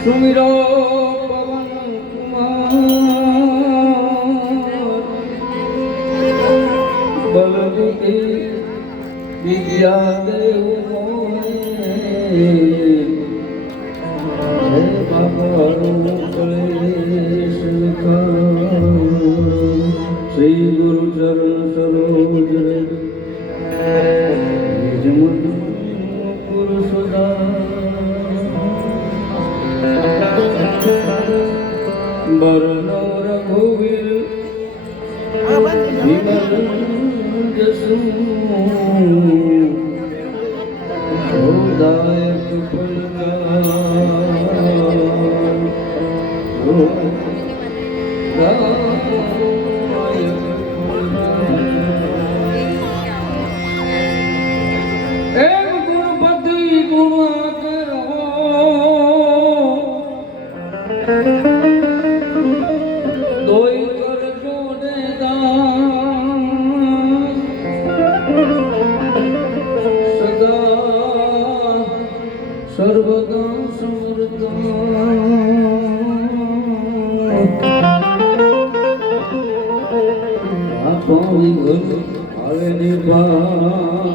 સુમિરો પવન કુમાર બલબુદ્ધિ વિદ્યા દેવ હે બાબા કલેશ શ્રી ગુરુ ચરણ સરોજ નિજ મન પુરુષ બરનો રઘુવીર વિમલ જસુ દાયક એક ગુણપતિ ગુણાકર દોઈ કરજો ને દાન સદા સર્વદા સમર્થા આપો વિઘ્ન આવે નિર્ભાર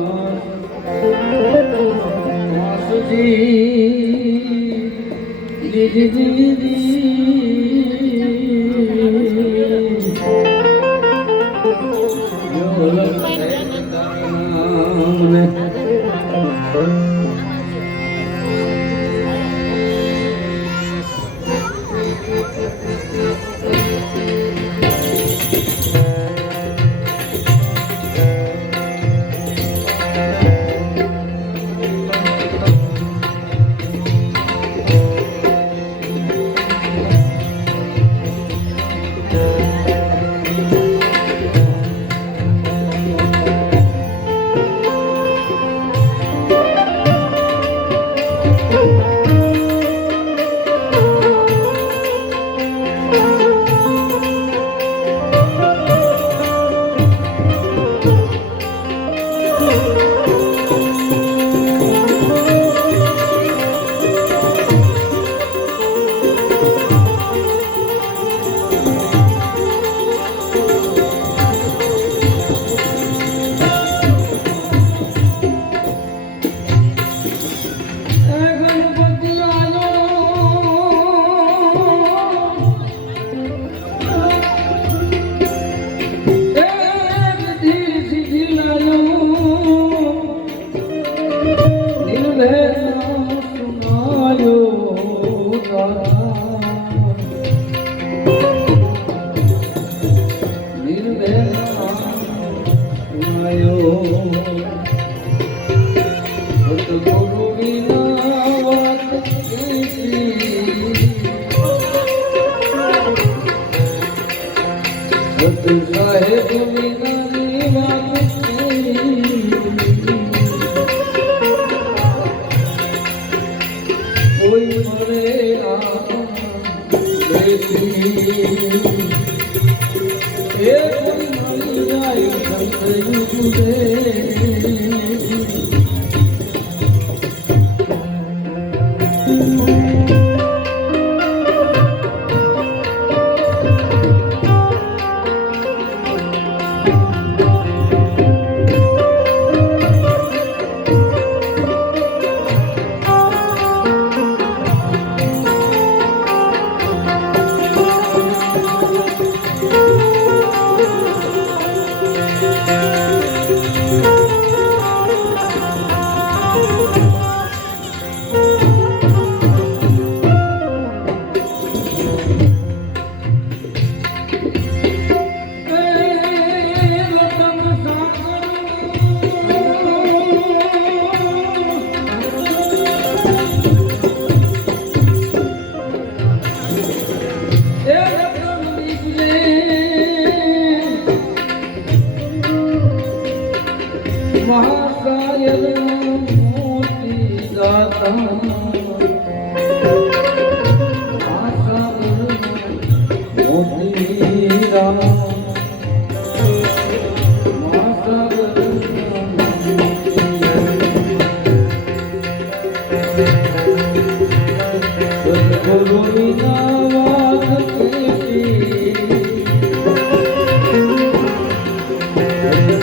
વાસુજી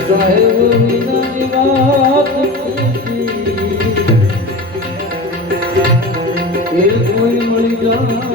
સાહેબની નાની વાત એ કોઈ મળી જાય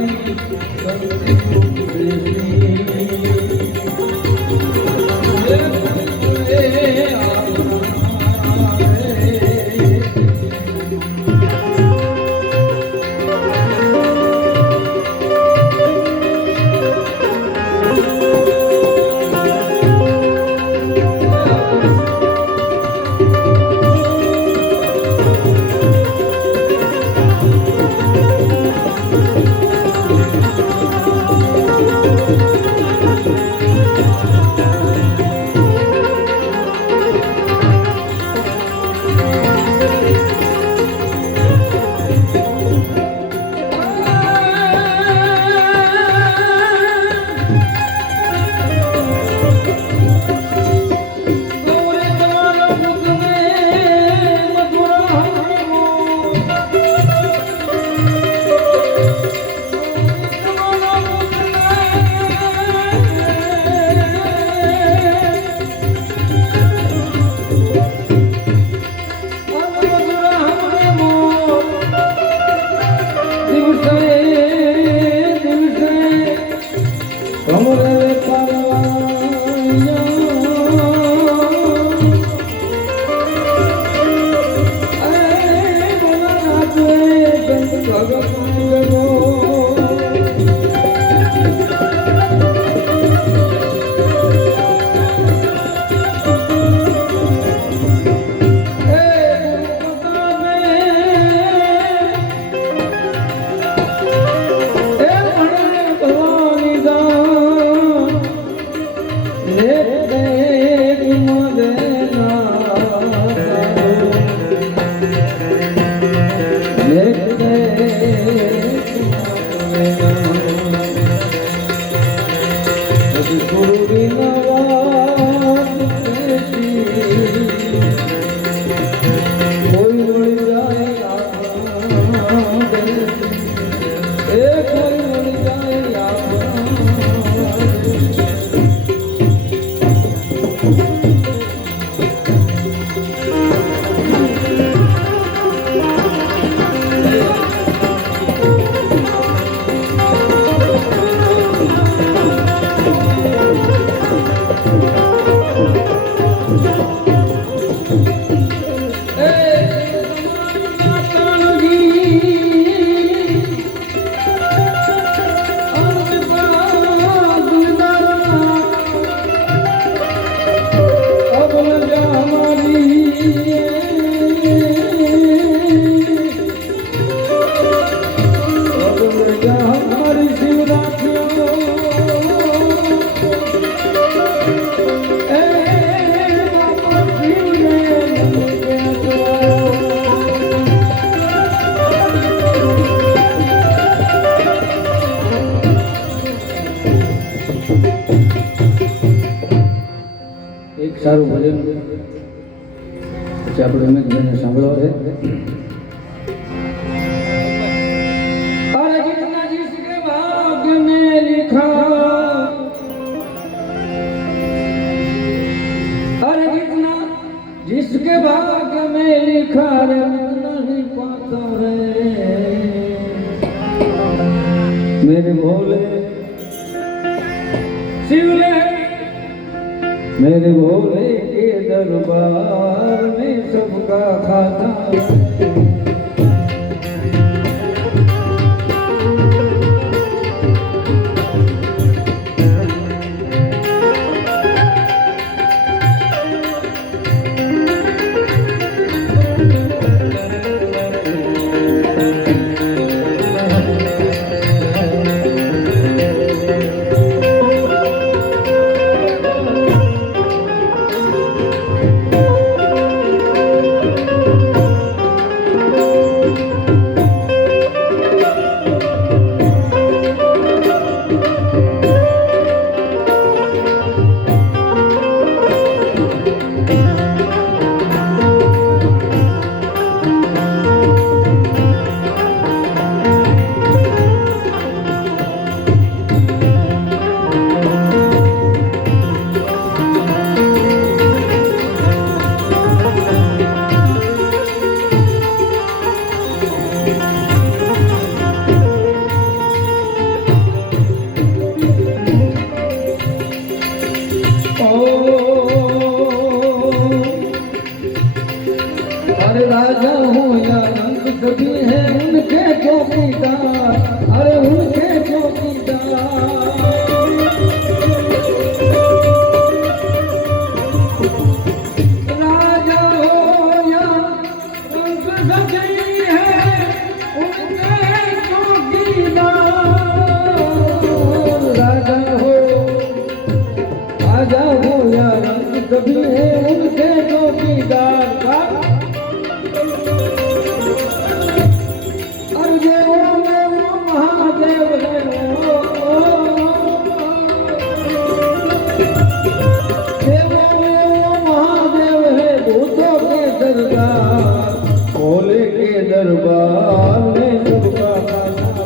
સારું ભજન પછી આપણે એમ જ સાંભળવા છે जिसके भाग्य में लिखा रे नहीं पाता रे मेरे भोले शिवले मेरे भोले के दरबार में सबका खाता सभी है उनके चौकीदार का और देवों में वो महादेव है देवों में वो महादेव है भूतों के सरदार भोले के दरबार में सबका खाना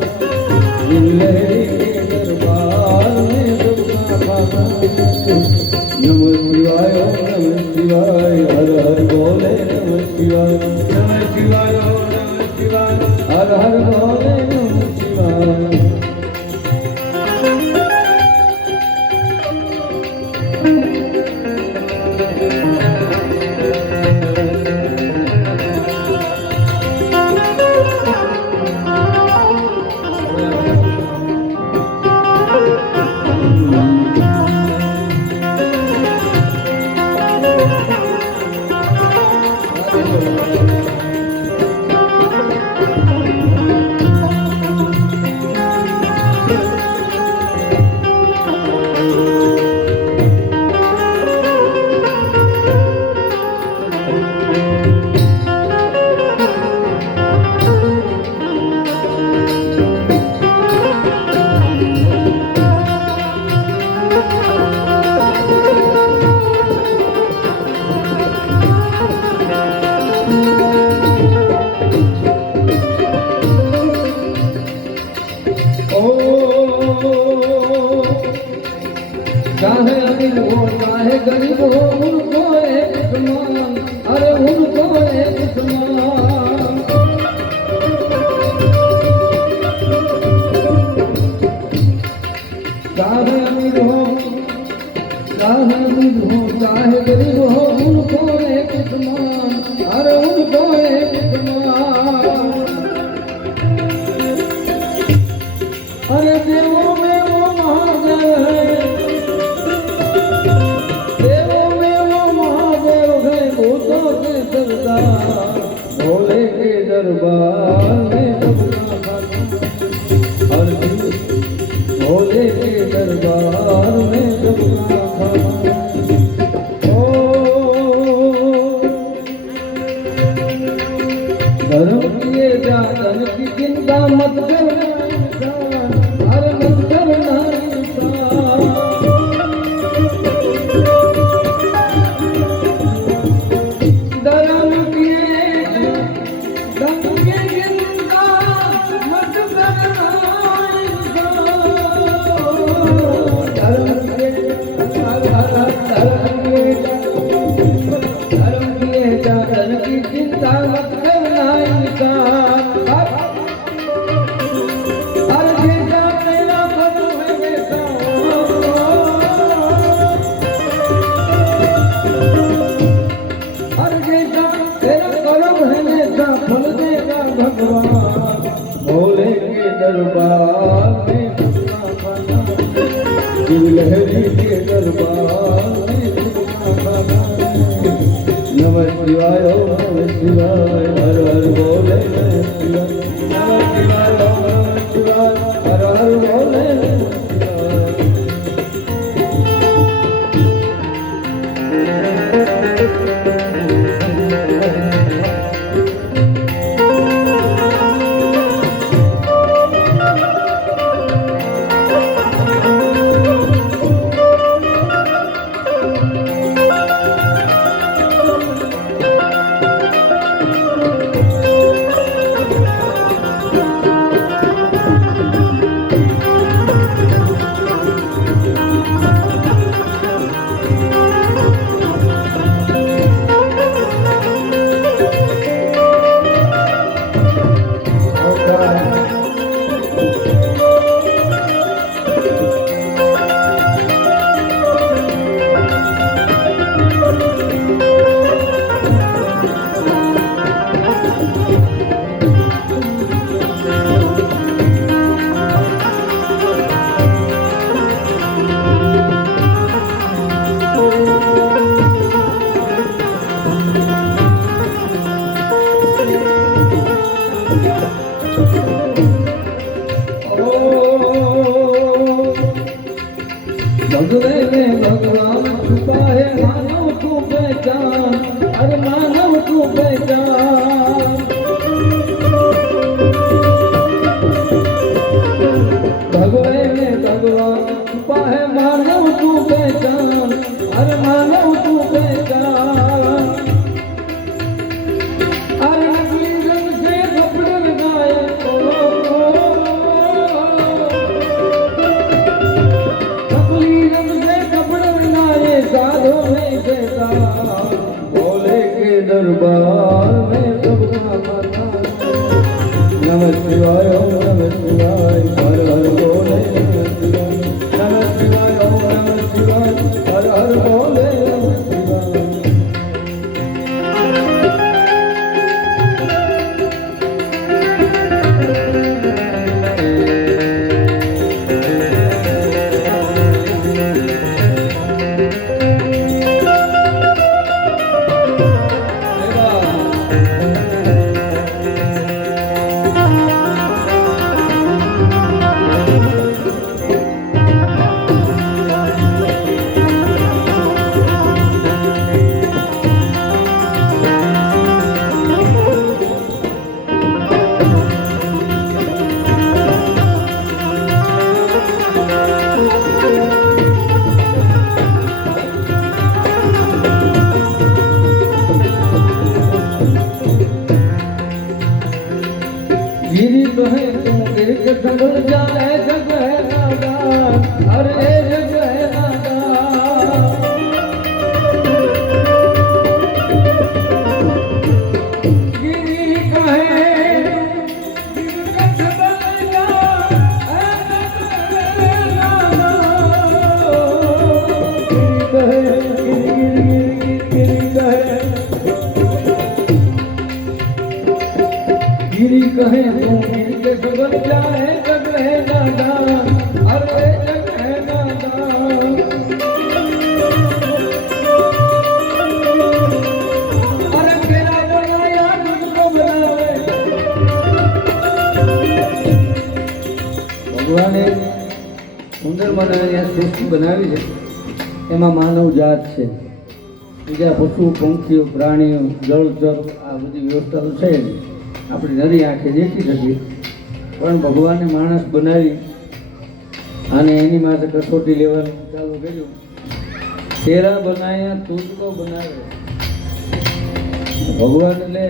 गिरलहरी के दरबार में सबका खाना नमः शिवाय नमः शिवाय हर हर बोले नमः शिवाय नमः शिवाय नमः शिवाय हर हर बोले नमः शिवाय चाहे अमीर हो चाहे गरीब हो उनको एक समान अरे उनको एक समान चाहे अमीर हो चाहे गरीब हो उनको एक समान अरे उनको एक समान अरे देवों में वो महादेव है भोले के दरबार में सबका खाना और भोले के दरबार में सबका खाना धर्म किए जा धन की चिंता मत करना हर मत करना भोले के दरबार में सबका खाना गिरलहरी के दरबार में सबका खाना नमः शिवाय नमः शिवाय हर हर बोले नमः शिवाय नमः शिवाय हर हर बोले नमः અરે માનવ તું પહેચાન ભગવે ને ભગવાન પાહે માનવ તું પહેચાન અરે માનવ તું પહેચાન અરે નકલી રંગ से कपड़े लगाए नकली रंग से कपड़े लगाए साधो में देता भोले के दरबार में सबका माता नमः शिवाय ओम नमः शिवाय हर हर बोले नमः शिवाय ओम नमः शिवाय हर हर बोले नमः शिवाय गिरी कहे तुम गिर के संभल जाए जग है नादान अरे जग है नादान गिरी कहे गिर के संभल जाए जग है नादान गिरी कहे तुम गिर के संभल जाए जग है नादान अरे जग है नादान अरे तेरा बनाया तुझको बनावे ભગવાને સુંદર બનાવીને આ સૃષ્ટિ બનાવી છે એમાં માનવ જાત છે બીજા પશુ પંખીઓ પ્રાણીઓ જળચર આ બધી વ્યવસ્થાઓ છે આપણી નરી આંખે દેખી શકીએ પણ ભગવાને માણસ બનાવી અને એની માટે કસોટી લેવાનું ચાલુ કર્યું તેરા બનાયા તુજકો બનાવે ભગવાન એટલે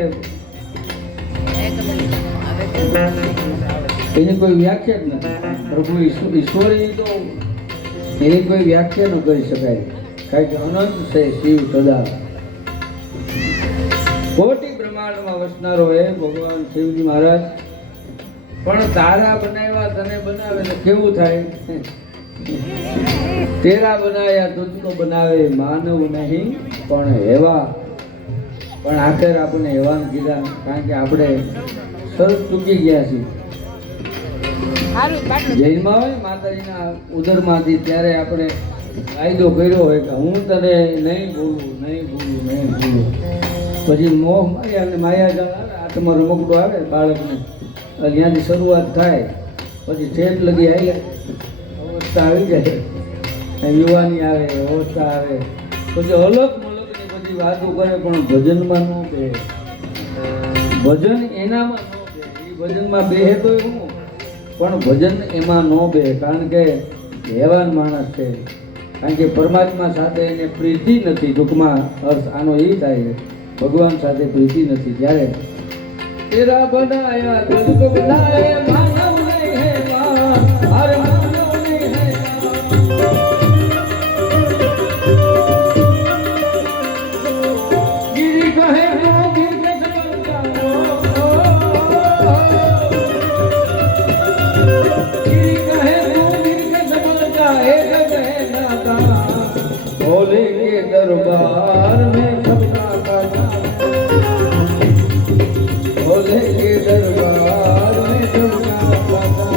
એની કોઈ વ્યાખ્યા જ નથી પ્રભુ ઈશ્વરી તો એની કોઈ વ્યાખ્યા ન કરી શકાય કારણ કે અનંત છે શિવ સદા કોટી બ્રહ્માંડમાં વસનારો હે ભગવાન શિવજી મહારાજ પણ તારા બનાવ્યા તને બનાવે તો કેવું થાય તેરા બનાવ્યા તુજકો બનાવે માનવ નહીં પણ હેવા પણ આખર આપણને હેવાન કીધા કારણ કે આપણે સરસ ચૂકી ગયા છીએ જૈનમાં હોય માતાજીના ઉદરમાંથી ત્યારે આપણે કાયદો કર્યો હોય કે હું તને નહીં ભૂલું નહીં ભૂલું નહીં ભૂલું પછી મોહ માયા અને માયાજાળ આવે હાથમાં રમકડું આવે બાળકને ત્યાંથી શરૂઆત થાય પછી ઠેઠ લગી આવી અવસ્થા આવી જાય યુવાની આવે અવસ્થા આવે પછી અલગ મલકની બધી વાતો કરે પણ ભજનમાં ન બે ભજન એનામાં ન બે એ ભજનમાં બેહે તો એવું પણ ભજન એમાં ન બે કારણ કે હેવાન માણસ છે કારણ કે પરમાત્મા સાથે એને પ્રીતિ નથી ટૂંકમાં અર્થ આનો એ થાય ભગવાન સાથે પ્રીતિ નથી જ્યારે તેરા બનાયા તુજકો બનાએ માનવ નહીં હે માન અરે માનવ નહીં હે गिरी कहे वो गिर के संभल जाओ गिरी कहे वो गिर के संभल जाए जग है नादान भोले के दरबार में सबका काटा भोले के दरबार में सबका काटा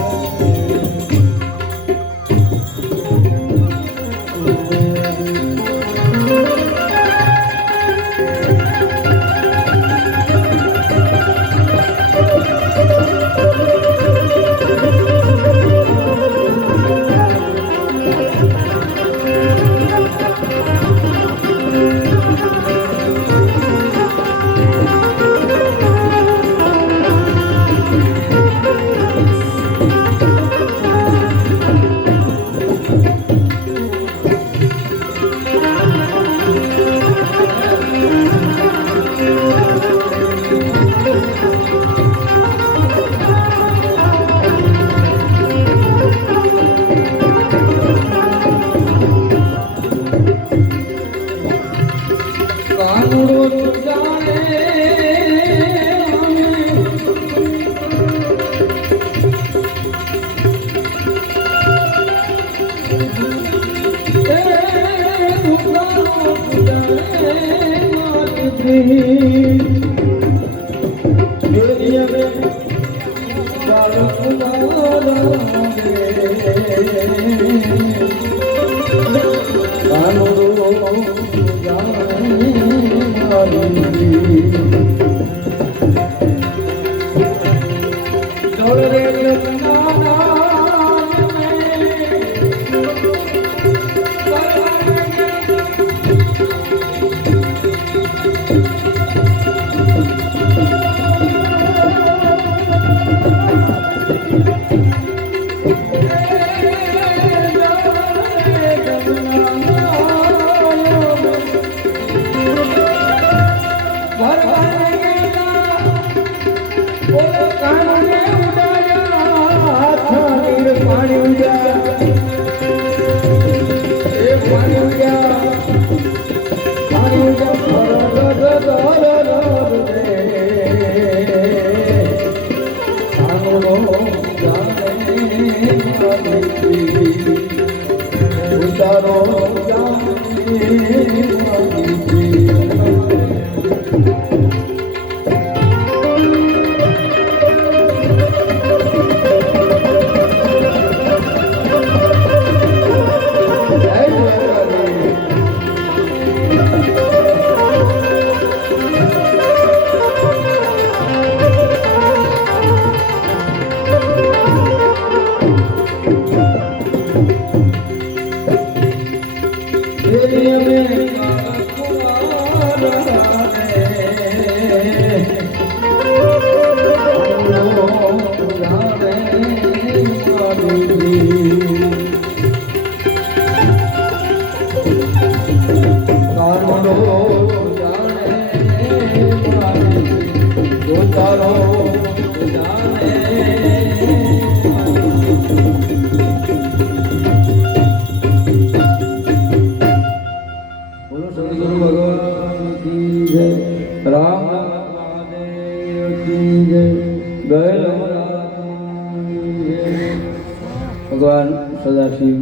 ભગવાન સદાશિવ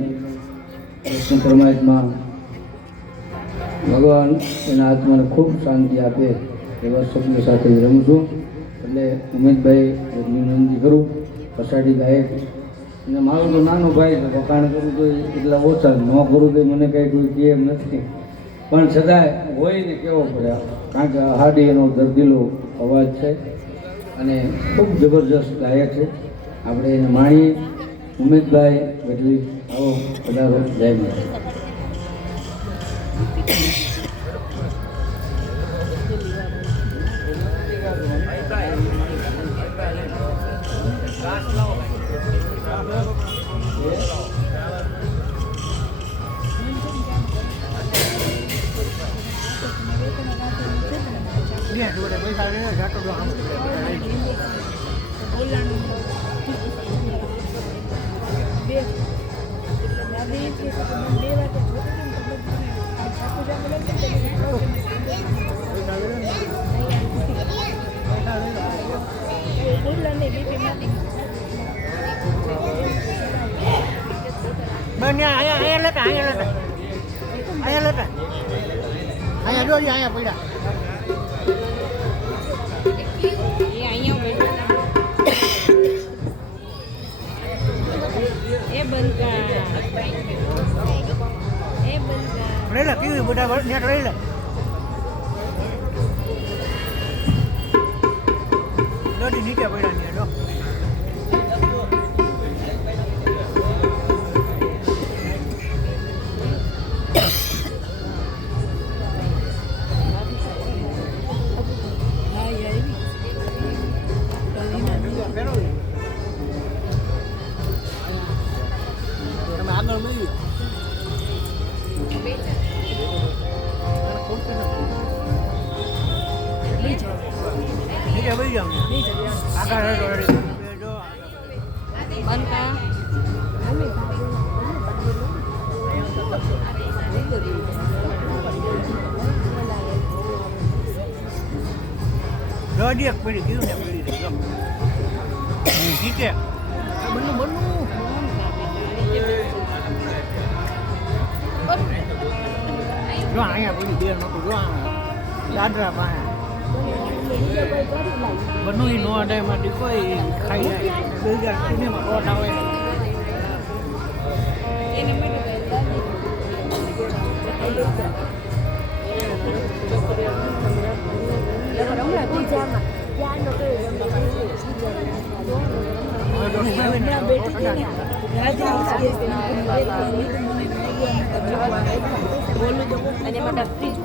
કૃષ્ણ પરમાત્મા ભગવાન એના આત્માને ખૂબ શાંતિ આપે એવા શબ્દ સાથે જ રમું છું. એટલે ઉમેશભાઈ વિનંતી કરું પછાડી ગાયક અને મારો તો નાનો ભાઈ છે, વખાણ કરું તો એટલા ઓછા, ન કરું તો મને કાંઈ કોઈ કહે એમ નથી, પણ છતાંય હોય ને કેવો પડે, કારણ કે હાડી એનો દર્દીલો અવાજ છે અને ખૂબ જબરજસ્ત ગાયક છે. આપણે એને માણીએ. ઉમેશભાઈ ગઢવી આવો પધારો. જય માતા. એક પડી ગયું ને પડી ઠીક છે બનવું જો અહીંયા પડી બે નતું જો દાદરા પાસે બનું ઈ નો અડાયમાંથી કોઈ ખાઈ જાય બીજા સિનેમા કોટ આવે અને માટે ફ્રીજ